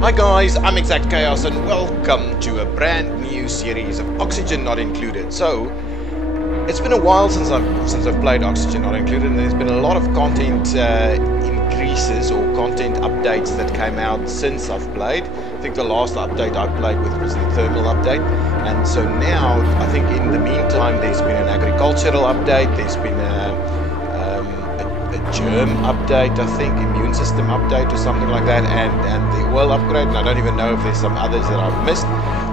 Hi guys, I'm Exactchaos and welcome to a brand new series of Oxygen Not Included. So, it's been a while since I've played Oxygen Not Included, and there's been a lot of content increases or content updates that came out since I've played. I think the last update I played with was the thermal update, and so now I think in the meantime there's been an agricultural update, there's been a germ update, I think, immune system update or something like that, and the oil upgrade, and I don't even know if there's some others that I've missed.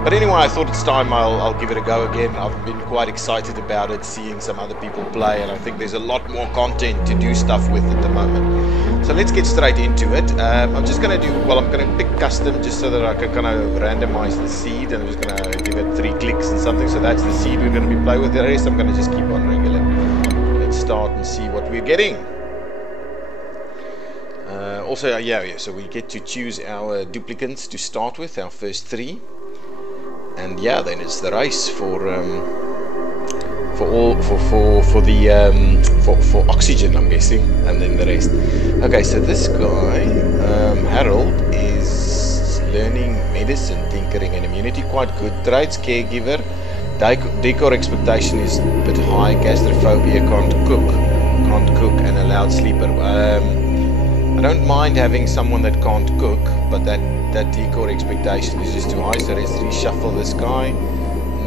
But anyway, I thought it's time I'll give it a go again. I've been quite excited about it, seeing some other people play, and I think there's a lot more content to do stuff with at the moment. So let's get straight into it. I'm just going to I'm going to pick custom just so that I can kind of randomize the seed, and I'm just going to give it 3 clicks and something. So that's the seed we're going to be playing with. The rest I'm going to just keep on regular. Let's start and see what we're getting. So we get to choose our duplicates to start with, our first 3, and yeah, then it's the race for oxygen, I'm guessing, and then the rest. Okay, so this guy, Harold, is learning medicine, tinkering, and immunity, quite good. Traits: caregiver, decor expectation is a bit high, gastrophobia, can't cook, and a loud sleeper. I don't mind having someone that can't cook, but that decor expectation is just too high, so let's reshuffle this guy.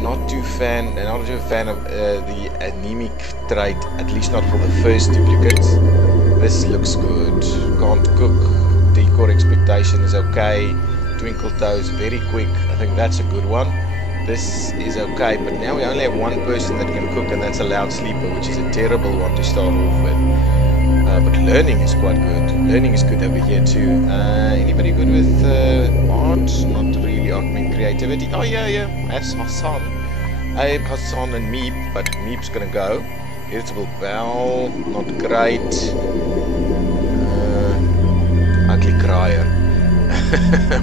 Not too fan of the anemic trait, at least not for the first duplicates. This looks good. Can't cook, decor expectation is okay. Twinkle toes, very quick, I think that's a good one. This is okay, but now we only have one person that can cook, and that's a loud sleeper, which is a terrible one to start off with. But learning is quite good. Learning is good over here too. Anybody good with art? Not really. Art, I mean creativity. Oh yeah. That's Hassan. I have Hassan and Meep, but Meep's gonna go. Irritable bowel, not great. Ugly crier.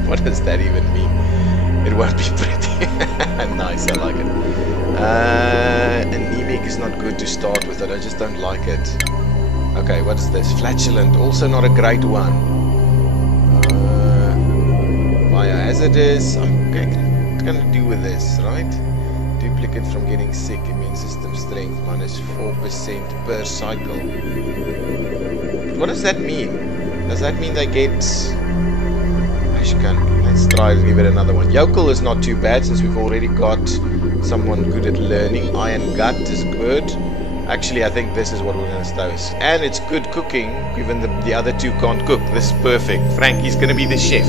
What does that even mean? It won't be pretty. Nice, I like it. Anemic is not good to start with, and I just don't like it. Okay, what is this? Flatulent, also not a great one. Biohazardous, I'm gonna do with this, right? Duplicate from getting sick, immune system strength, -4% per cycle. What does that mean? Does that mean they get... Let's try to give it another one. Yokel is not too bad, since we've already got someone good at learning. Iron gut is good. Actually, I think this is what we're going to stay with. And it's good cooking, given the other 2 can't cook. This is perfect. Frankie's going to be the chef.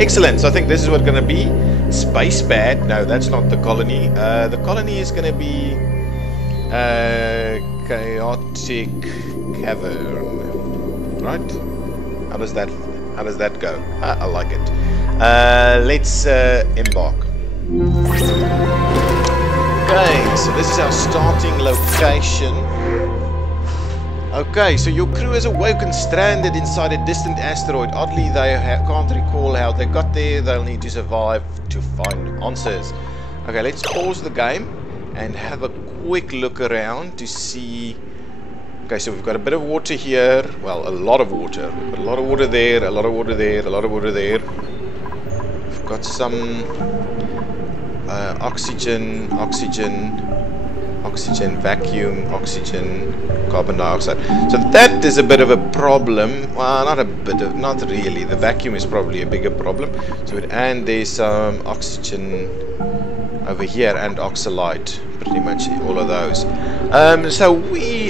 Excellent. So I think this is what's going to be. Space Bad. No, that's not the colony. The colony is going to be Chaotic Cavern. Right? How does that go? I like it. Let's embark. Okay, so this is our starting location. Okay, so your crew has awoken stranded inside a distant asteroid. Oddly, they can't recall how they got there. They'll need to survive to find answers. Okay, let's pause the game and have a quick look around to see... Okay, so we've got a bit of water here. Well, a lot of water. We've got a lot of water there, a lot of water there, a lot of water there. We've got some... oxygen, vacuum, oxygen, carbon dioxide. So that is a bit of a problem. Well, not really. The vacuum is probably a bigger problem. And there's some oxygen over here and oxalate, pretty much all of those. So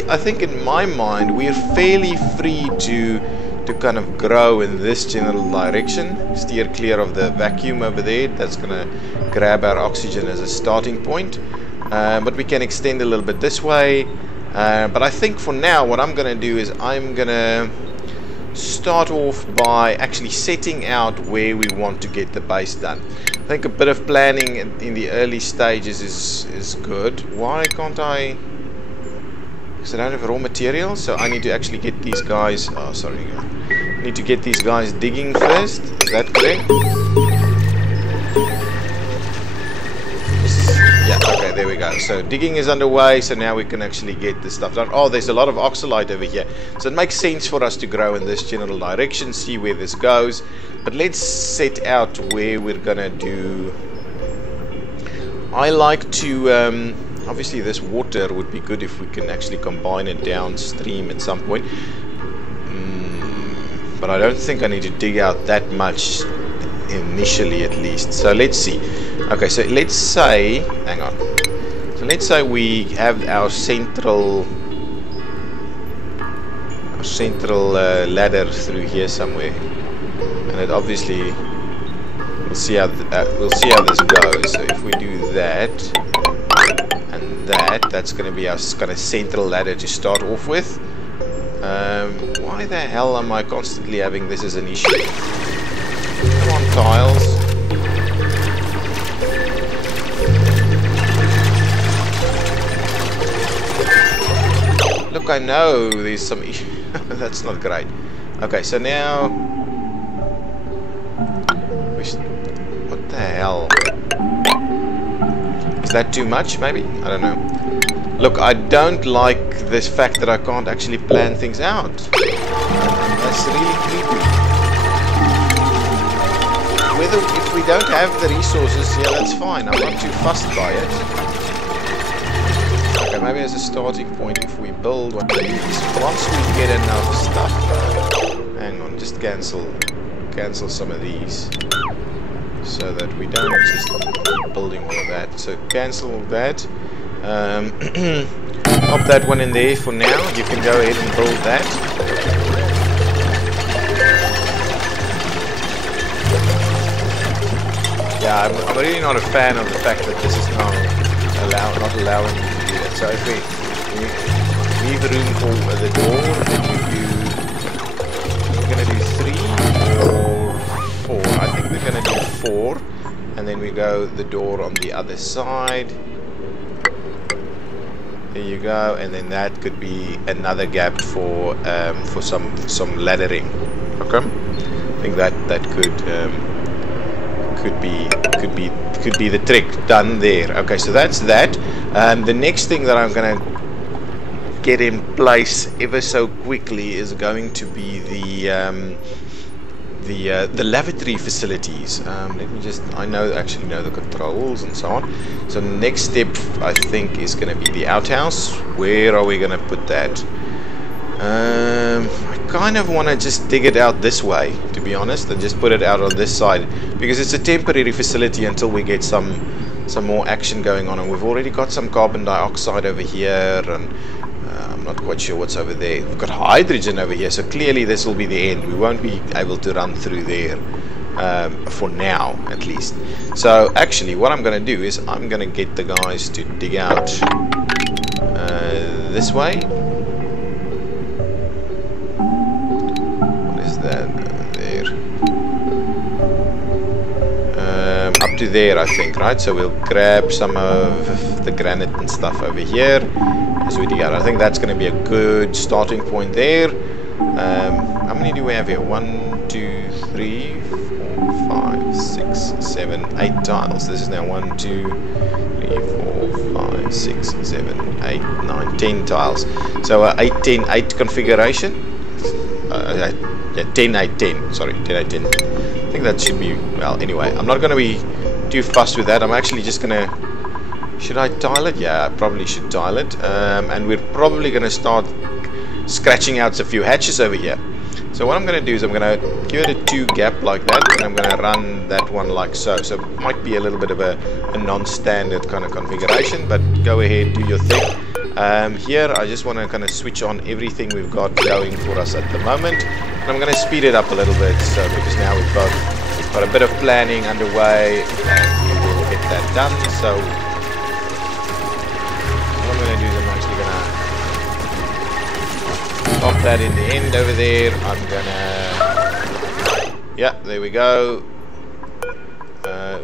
I think in my mind, we're fairly free to kind of grow in this general direction, steer clear of the vacuum over there. That's gonna grab our oxygen as a starting point, but we can extend a little bit this way. But I think for now what I'm gonna do is I'm gonna start off by actually setting out where we want to get the base done. I think a bit of planning in the early stages is good. Why can't I? Because I don't have raw materials, so I need to actually get these guys... Oh, sorry. I need to get these guys digging first. Is that correct? Yeah, okay, there we go. So digging is underway, so now we can actually get this stuff done. Oh, there's a lot of oxalate over here. So it makes sense for us to grow in this general direction, see where this goes. But let's set out where we're gonna do. I like to obviously this water would be good if we can actually combine it downstream at some point. But I don't think I need to dig out that much initially, at least. So let's see. Okay, so let's say, hang on. So let's say we have our central ladder through here somewhere, and it obviously we'll see how this goes. So if we do that and that's going to be our kind of central ladder to start off with. Why the hell am I constantly having this as an issue? Come on, tiles. Look, I know there's some issue. That's not great. Okay, so now... What the hell? Is that too much, maybe? I don't know. Look, I don't like this fact that I can't actually plan things out. That's really creepy. If we don't have the resources, yeah, that's fine. I'm not too fussed by it. Okay, maybe as a starting point, if we build one of these, once we get enough stuff, hang on, just cancel some of these, so that we don't just keep building all of that. So cancel that. Pop that one in there for now. You can go ahead and build that. Yeah, I'm really not a fan of the fact that this is not allowing me to do that. So if we leave room for the door, then we're going to do 3 or 4. I think we're going to do 4, and then we go the door on the other side. There you go, and then that could be another gap for some laddering. Okay, I think that could be the trick done there. Okay, so that's that. The next thing that I'm gonna get in place ever so quickly is going to be the lavatory facilities. Let me just, actually know the controls and so on. So the next step, I think, is going to be the outhouse. Where are we going to put that? I kind of want to just dig it out this way, to be honest, and just put it out on this side, because it's a temporary facility until we get some more action going on. And we've already got some carbon dioxide over here, and I'm not quite sure what's over there. We've got hydrogen over here, so clearly this will be the end. We won't be able to run through there for now, at least. So actually what I'm going to do is I'm going to get the guys to dig out this way. What is that? There. Up to there, I think, right? So we'll grab some of the granite and stuff over here as we dig out. I think that's going to be a good starting point there. How many do we have here? 1, 2, 3, 4, 5, 6, 7, 8 tiles. This is now 1, 2, 3, 4, 5, 6, 7, 8, 9, 10 tiles. So 8, 10, 8 configuration. Yeah, 10, 8, 10. Sorry, 10, 8, 10. I think that should be, well, anyway, I'm not going to be too fussed with that. I'm actually just going to, should I tile it? Yeah, I probably should tile it. And we're probably going to start scratching out a few hatches over here. So what I'm going to do is I'm going to give it a 2 gap like that, and I'm going to run that one like so. So it might be a little bit of a non-standard kind of configuration, but go ahead, do your thing. Here I just want to kind of switch on everything we've got going for us at the moment, and I'm going to speed it up a little bit, so because now we've got a bit of planning underway, and we will get that done. So what I'm going to do is I'm actually going to pop that in the end over there. I'm gonna, yeah, there we go.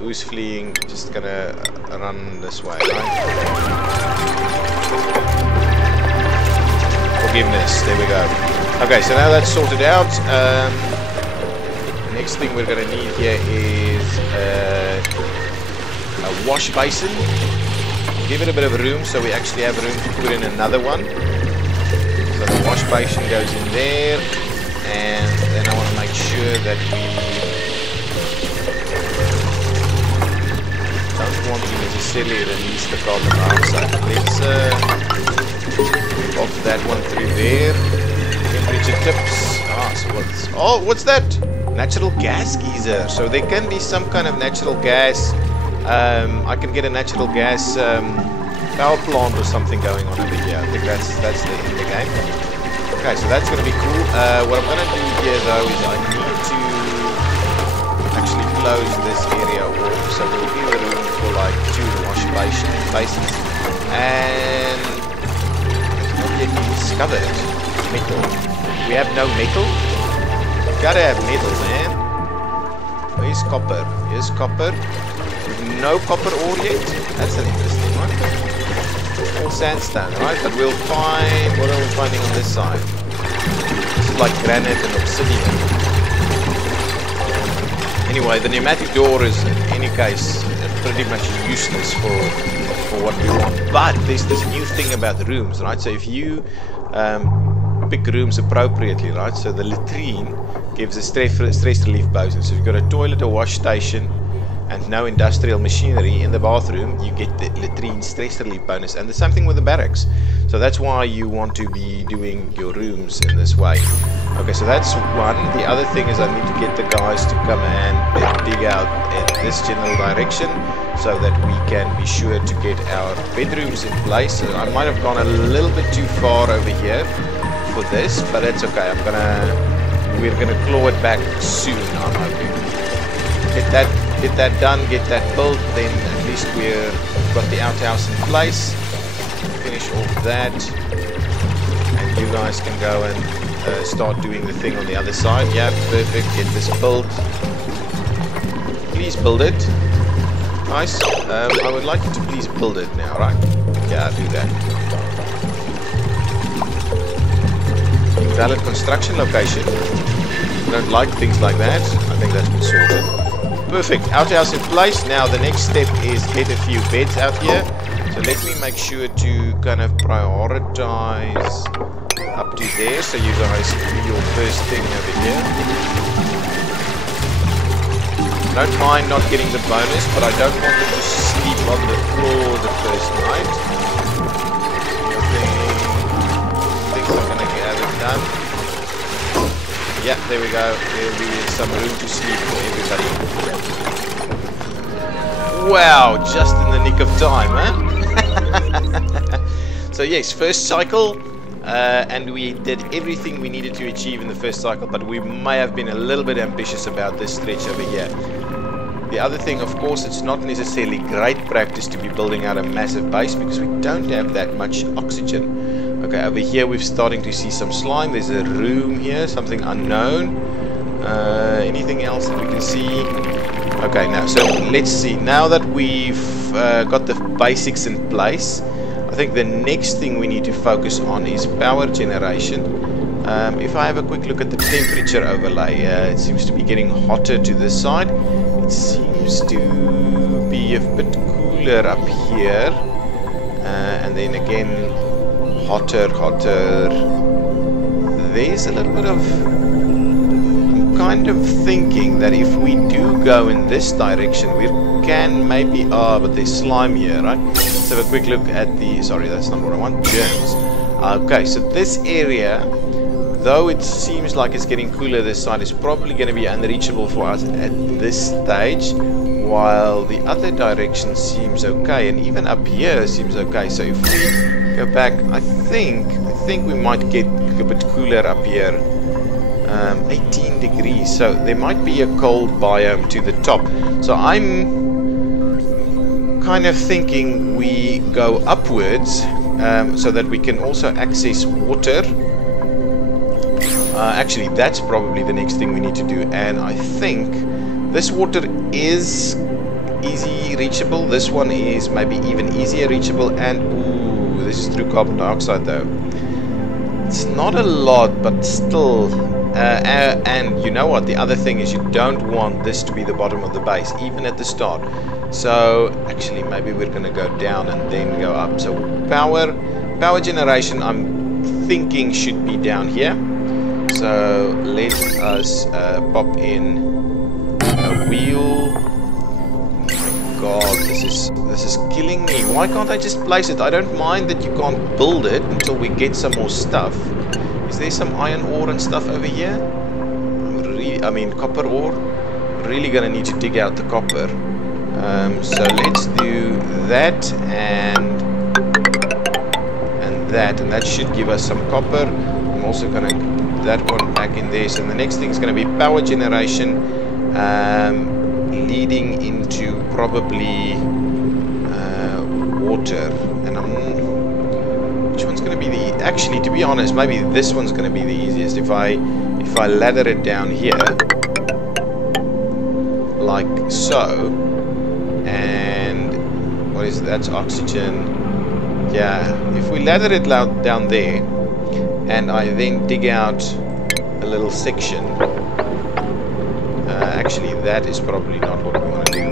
Who's fleeing? Just gonna run this way, right? Forgiveness, there we go. Okay, so now that's sorted out. Next thing we're gonna need here is a wash basin. Give it a bit of room so we actually have room to put in another one. So the wash basin goes in there, and then I want to make sure that we Don't want to necessarily release the carbon dioxide. Let's pop that one through there. Temperature tips. What's that? Natural gas geyser. So there can be some kind of natural gas. I can get a natural gas power plant or something going on over here. I think that's the end of the game. Okay, so that's going to be cool. What I'm going to do here though is I need to actually close this area off. So we'll give a room for like 2 wash basins. And it's not yet discovered metal. We have no metal. Gotta have metal, man. Where's copper? Here's copper. No copper ore yet. That's an interesting one. All sandstone, right? But we'll find. What are we finding on this side? This is like granite and obsidian. Anyway, the pneumatic door is, in any case, pretty much useless for what we want. But there's this new thing about the rooms, right? So if you pick rooms appropriately, right? So the latrine gives a stress relief bonus. So if you've got a toilet, a wash station, and no industrial machinery in the bathroom, you get the latrine stress relief bonus. And the same thing with the barracks. So that's why you want to be doing your rooms in this way. Okay, so that's one. The other thing is I need to get the guys to come and dig out in this general direction so that we can be sure to get our bedrooms in place. So I might have gone a little bit too far over here for this, but it's okay. We're gonna claw it back soon, I'm hoping. Get that done, get that built, then at least we've got the outhouse in place. Finish off that, and you guys can go and start doing the thing on the other side. Yeah, perfect. Get this built. Please build it. Nice. I would like you to please build it now, right? Yeah, do that. Valid construction location. I don't like things like that. I think that's been sorted. Perfect. Outhouse in place. Now the next step is get a few beds out here. So let me make sure to kind of prioritize up to there. So you guys do your first thing over here. Don't mind not getting the bonus, but I don't want them to sleep on the floor the first night. I think I'm going to have it done. Yeah, there we go. There'll be some room to sleep for everybody. Wow, just in the nick of time, huh? So yes, first cycle, and we did everything we needed to achieve in the first cycle, but we may have been a little bit ambitious about this stretch over here. The other thing, of course, it's not necessarily great practice to be building out a massive base because we don't have that much oxygen. Okay, over here we're starting to see some slime. There's a room here, something unknown. Anything else that we can see? Okay, now, so let's see. Now that we've got the basics in place, I think the next thing we need to focus on is power generation. If I have a quick look at the temperature overlay, it seems to be getting hotter to this side. It seems to be a bit cooler up here. And then again, hotter. There's a little bit of... I'm kind of thinking that if we do go in this direction, we can maybe... but there's slime here, right? Let's have a quick look at the... Sorry, that's not what I want. Germs. Okay, so this area, though it seems like it's getting cooler, this side is probably going to be unreachable for us at this stage, while the other direction seems okay, and even up here seems okay. So if we go back, I think we might get a bit cooler up here. 18 degrees, so there might be a cold biome to the top. So I'm kind of thinking we go upwards so that we can also access water. Actually, that's probably the next thing we need to do, and I think this water is easy reachable. This one is maybe even easier reachable, and ooh, this is through carbon dioxide though. It's not a lot, but still. And you know what? The other thing is you don't want this to be the bottom of the base, even at the start. So actually, maybe we're going to go down and then go up. So power generation, I'm thinking should be down here. So let us pop in a this is killing me. Why can't I just place it? I don't mind that you can't build it until we get some more stuff. Is there some iron ore and stuff over here? I mean copper ore. Really gonna need to dig out the copper. So let's do that and that, and that should give us some copper. I'm also gonna put that one back in there. So the next thing is gonna be power generation, leading into probably water. And which one's gonna be the? Actually, to be honest, maybe this one's gonna be the easiest. If I ladder it down here, like so, and what is that's oxygen. Yeah, if we ladder it down there, and I then dig out a little section. Actually, that is probably not what we want to do.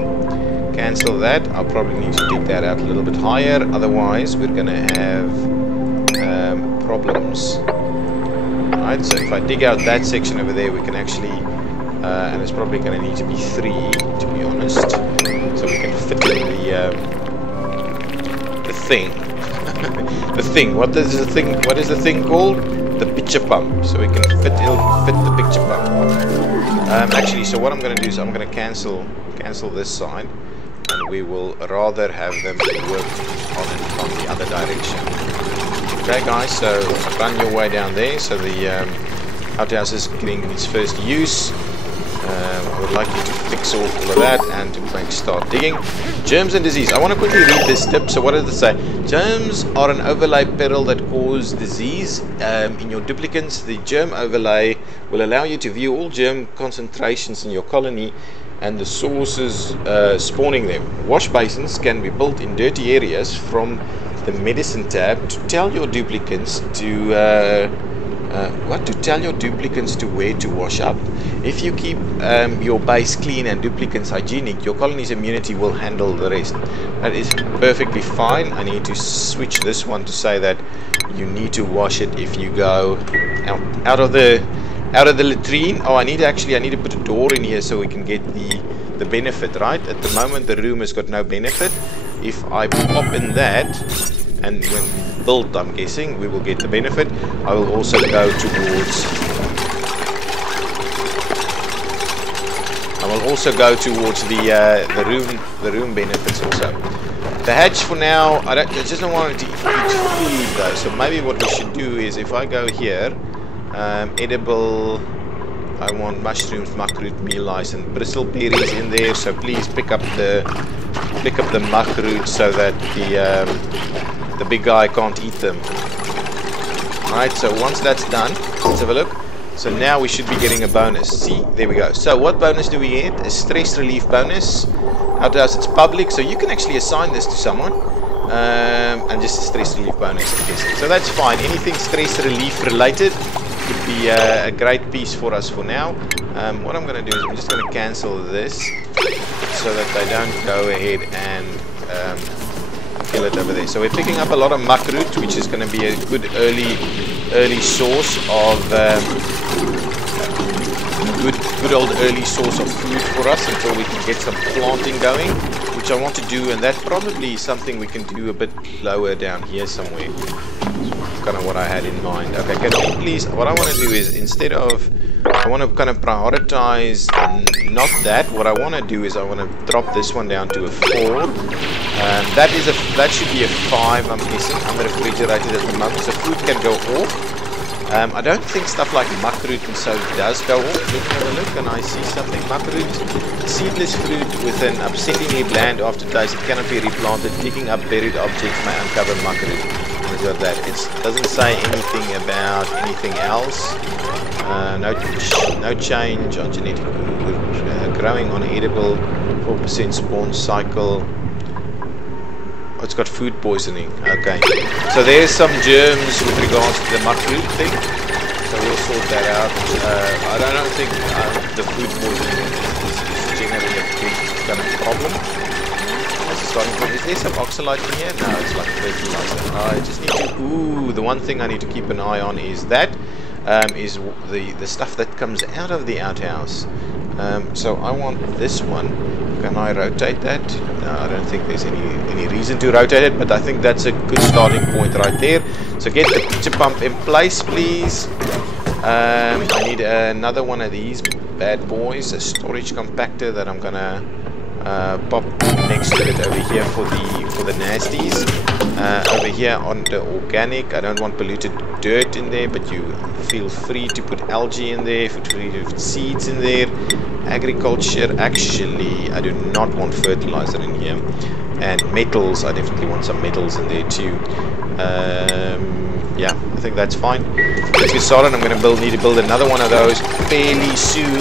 Cancel that. I'll probably need to dig that out a little bit higher. Otherwise, we're going to have problems. Right, so if I dig out that section over there, we can actually, and it's probably going to need to be 3, to be honest, so we can fit in the thing. The thing. What is the thing? What is the thing called? The picture pump. So we can fit the picture pump. Actually, so what I'm going to do is I'm going to cancel this side, and we will rather have them work on the other direction. Okay, guys. So run your way down there. So the outhouse is getting its first use. I would like you to fix all of that and to start digging. Germs and disease. I want to quickly read this tip. So what does it say? Germs are an overlay peril that cause disease. In your duplicates, the germ overlay will allow you to view all germ concentrations in your colony and the sources spawning them. Wash basins can be built in dirty areas from the medicine tab to tell your duplicates to where to wash up. If you keep your base clean and duplicates hygienic, your colony's immunity will handle the rest. That is perfectly fine. I need to switch this one to say that you need to wash it if you go out of the latrine. Oh, I need to put a door in here so we can get the benefit, right? At the moment the room has got no benefit. If I pop in that, and when built, I'm guessing we will get the benefit. I will also go towards the room benefits also. The hatch for now, I just don't want it to eat food though. So maybe what we should do is, if I go here, edible, I want mushrooms, muckroot, meal lice, and bristleberries in there. So please pick up the muckroot so that the big guy can't eat them. Alright, so once that's done, let's have a look. So now we should be getting a bonus. See, there we go. So what bonus do we get? A stress relief bonus. Outhouse, it's public, so you can actually assign this to someone. And just a stress relief bonus, I'm guessing. So that's fine. Anything stress relief related could be a great piece for us for now. What I'm going to do is I'm just going to cancel this so that they don't go ahead and kill it over there. So we're picking up a lot of muckroot, which is going to be a good early source of good old early source of food for us until we can get some planting going, which I want to do, and that probably is something we can do a bit lower down here somewhere. Kind of what I had in mind. Okay, can we please, what I want to do is, instead of, I want to kind of prioritize not that. What I want to do is I want to drop this one down to a 4. That should be a 5, I'm guessing. I'm refrigerated at the moment, so food can go off. I don't think stuff like muckroot and so does go off. Let me have a look, and I see something. Muckroot, seedless fruit with an upsettingly bland aftertaste. It cannot be replanted. Digging up buried objects may uncover muckroot. Got that. It doesn't say anything about anything else. No change on genetic growing on edible, 4% spawn cycle. Oh, it's got food poisoning. Okay, so there's some germs with regards to the muckroot thing. So we'll sort that out. I don't think the food poisoning is generally a big kind of problem. Is there some oxalite in here? No, it's like fertilizer. I just need to... Ooh, the one thing I need to keep an eye on is that. Is the stuff that comes out of the outhouse. So I want this one. Can I rotate that? No, I don't think there's any reason to rotate it, but I think that's a good starting point right there. So get the picture pump in place, please. I need another one of these bad boys, a storage compactor that I'm gonna pop next to it over here for the nasties. Over here on the organic, I don't want polluted dirt in there, but you feel free to put algae in there, feel free to put seeds in there. Agriculture, actually, I do not want fertilizer in here. And metals, I definitely want some metals in there too. Yeah, I think that's fine. Let's get started. I'm going to need to build another one of those fairly soon.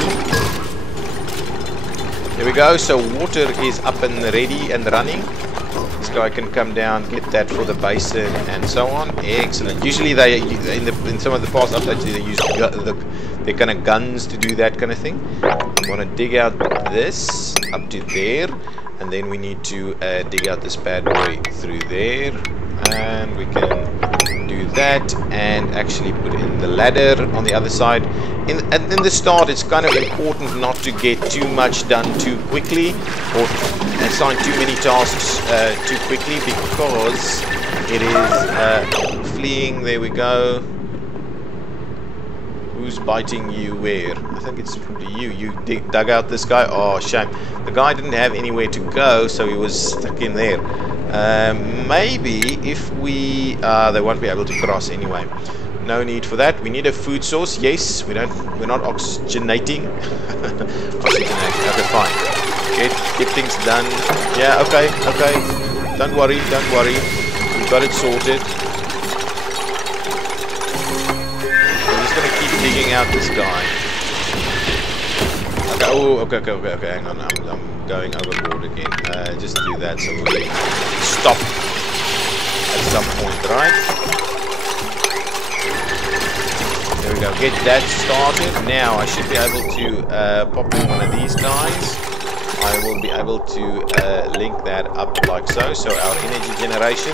There we go. So water is up and ready and running. This guy can come down, get that for the basin and so on. Excellent. Usually they in some of the past updates they use their kind of guns to do that kind of thing. I'm going to dig out this up to there, and then we need to dig out this bad boy through there, and we can do that and actually put in the ladder on the other side. In the start, it's kind of important not to get too much done too quickly or assign too many tasks too quickly, because it is fleeing. There we go. Who's biting you where? I think it's probably you. You dug out this guy. Oh, shame. The guy didn't have anywhere to go, so he was stuck in there. Maybe if we... they won't be able to cross anyway. No need for that. We need a food source. Yes, we're not oxygenating. Oxygenating. Okay, fine. Get things done. Yeah, okay. Don't worry. We got it sorted. Digging out this guy. Okay. Oh, okay. Hang on. I'm going overboard again. Just do that so we stop at some point, right? There we go. Get that started. Now I should be able to pop in one of these guys. I will be able to link that up like so. So our energy generation.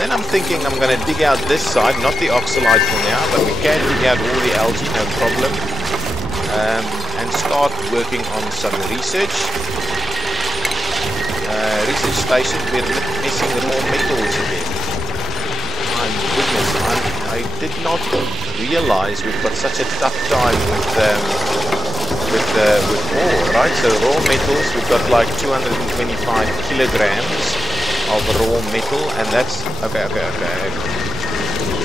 Then I'm thinking I'm going to dig out this side, not the oxalite for now, but we can dig out all the algae, no problem, and start working on some research. Research station, we're missing raw metals again. My goodness, I did not realize we've got such a tough time with ore, right? So raw metals, we've got like 225 kilograms of raw metal, and that's okay.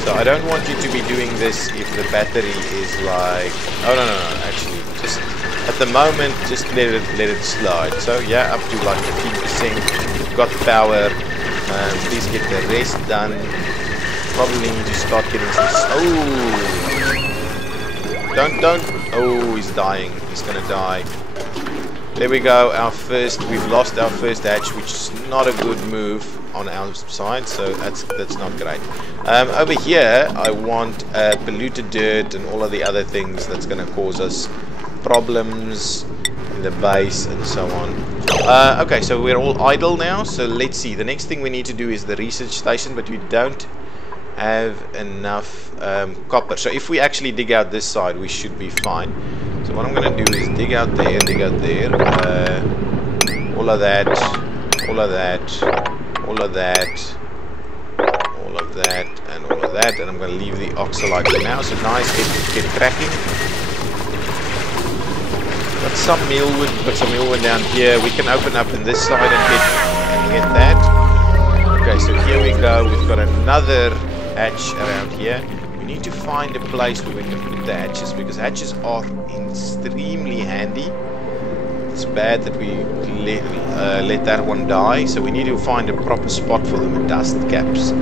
So I don't want you to be doing this if the battery is like, oh no, actually just at the moment just let it slide. So yeah, up to like 15%. We've got the power. Please get the rest done. Probably need to start getting some. Oh, don't. Oh, he's dying. He's gonna die. There we go, we've lost our first hatch, which is not a good move on our side, so that's not great. Over here, I want polluted dirt and all of the other things that's going to cause us problems in the base and so on. Okay, so we're all idle now, so let's see. The next thing we need to do is the research station, but we don't have enough copper. So if we actually dig out this side, we should be fine. So what I'm going to do is dig out there, all of that, and all of that, and I'm going to leave the oxalite for now. So nice, get cracking. Got some mealwood down here. We can open up in this side and get that. Okay, so here we go. We've got another hatch around here. We need to find a place where we can put the hatches, because hatches are extremely handy. It's bad that we let that one die, so we need to find a proper spot for them. Dust caps.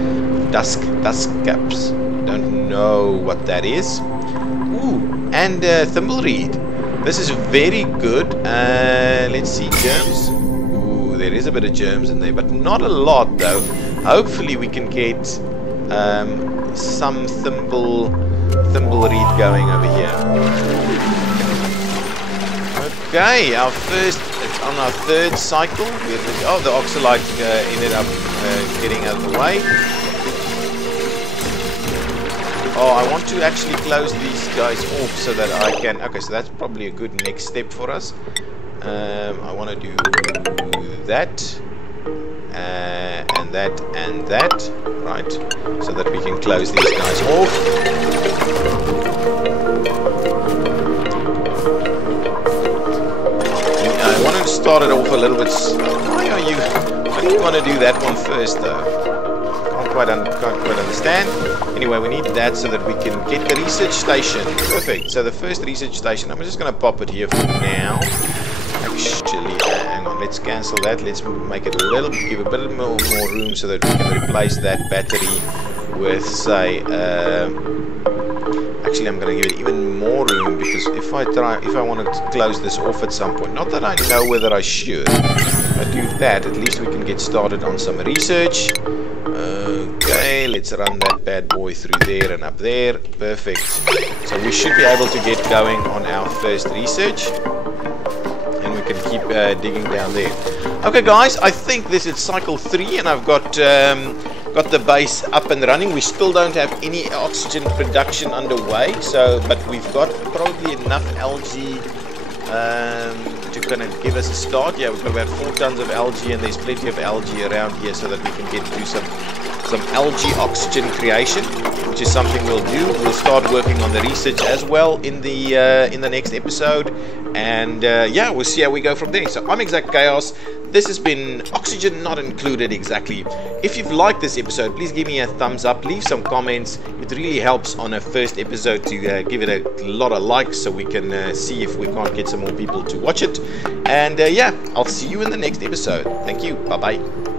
Don't know what that is. Ooh, and thimbleweed. This is very good. Let's see, germs. Ooh, there is a bit of germs in there, but not a lot though. Hopefully we can get some thimbleweed going over here. Okay, it's on our third cycle. Oh, the oxalite ended up getting out of the way. Oh, I want to actually close these guys off so that I can... Okay, so that's probably a good next step for us. I want to do that. And that and that. Right. So that we can close these guys off. I want to start it off a little bit... Why do you want to do that one first, though? Can't quite understand. Anyway, we need that so that we can get the research station. Perfect. So the first research station, I'm just going to pop it here for now. Actually, hang on, let's cancel that. Let's make it a little, give a bit more room so that we can replace that battery with, say, actually I'm going to give it even more room, because if I want to close this off at some point, not that I know whether I should, but do that, at least we can get started on some research. Okay, let's run that bad boy through there and up there. Perfect. So we should be able to get going on our first research. And we can keep digging down there. Okay guys, I think this is cycle 3 and I've got the base up and running. We still don't have any oxygen production underway, but we've got probably enough algae to kind of give us a start. Yeah, we've got about 4 tons of algae, and there's plenty of algae around here so that we can get to some algae oxygen creation, which is something we'll do. We'll start working on the research as well in the next episode, and yeah, we'll see how we go from there. So I'm Exactchaos. This has been Oxygen Not Included Exactly. If you've liked this episode, please give me a thumbs up, leave some comments. It really helps on a first episode to give it a lot of likes so we can see if we can't get some more people to watch it. And yeah, I'll see you in the next episode. Thank you. Bye-bye.